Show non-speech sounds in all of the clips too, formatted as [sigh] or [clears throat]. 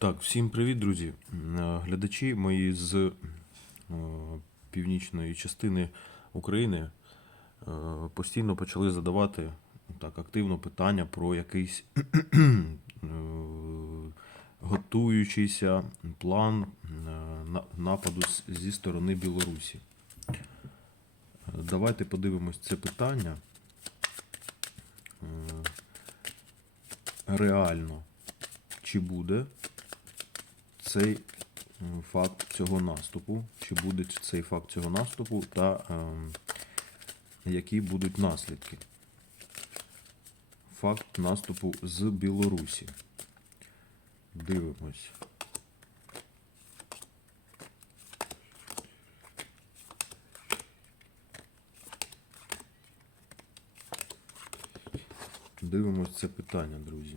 Так, всім привіт, друзі. Е, Глядачі мої з е, північної частини України е, постійно почали задавати так активно питання про якийсь [clears throat] готуючийся план нападу зі сторони Білорусі. Давайте подивимось це питання. Реально, чи буде цей факт цього наступу, чи буде цей факт цього наступу, та ем, які будуть наслідки. Факт наступу з Білорусі. Дивимось. Дивимось це питання, друзі.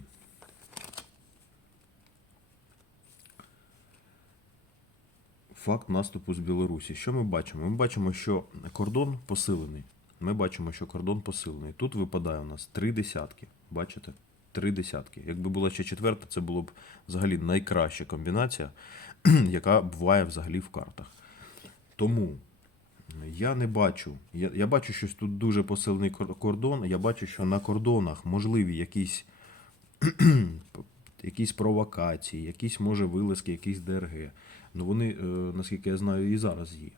Факт наступу з Білорусі. Що ми бачимо? Ми бачимо, що кордон посилений. Ми бачимо, що кордон посилений. Тут випадає у нас три десятки. Бачите? Три десятки. Якби була ще четверта, це було б взагалі найкраща комбінація, [clears throat] яка буває взагалі в картах. Тому я не бачу. Я, я бачу, що тут дуже посилений кордон. Я бачу, що на кордонах можливі якісь, якісь провокації, якісь, може, вилазки, якісь ДРГ. Ну вони, е, наскільки я знаю, і зараз є.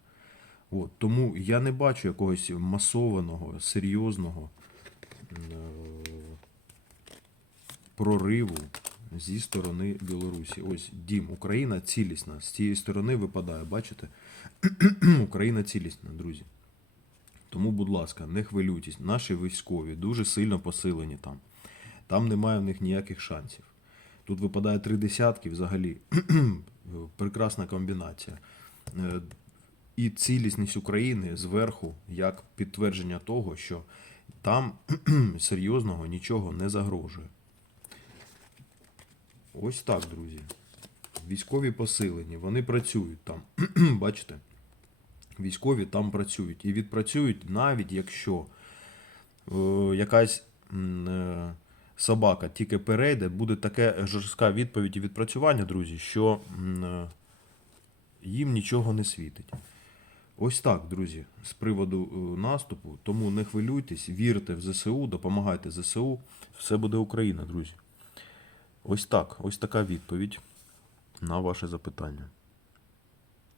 От, тому я не бачу якогось масованого, серйозного е, прориву зі сторони Білорусі. Ось дім, Україна цілісна. З цієї сторони випадає, бачите? [clears throat] Україна цілісна, друзі. Тому, будь ласка, не хвилюйтесь. Наші військові дуже сильно посилені там. Там немає в них ніяких шансів. Тут випадає три десятки взагалі. [clears throat] Прекрасна комбінація. Е, І цілісність України зверху як підтвердження того, що там [clears throat] серйозного нічого не загрожує. Ось так, друзі. Військові посилені, вони працюють там. [clears throat] Бачите? Військові там працюють. І відпрацюють навіть якщо е, якась е, собака тільки перейде, буде таке жорстка відповідь і відпрацювання, друзі, що е, їм нічого не світить. Ось так, друзі, з приводу е, наступу. Тому не хвилюйтесь, вірте в ЗСУ, допомагайте ЗСУ. Все буде Україна, друзі. Ось так, ось така відповідь на ваше запитання.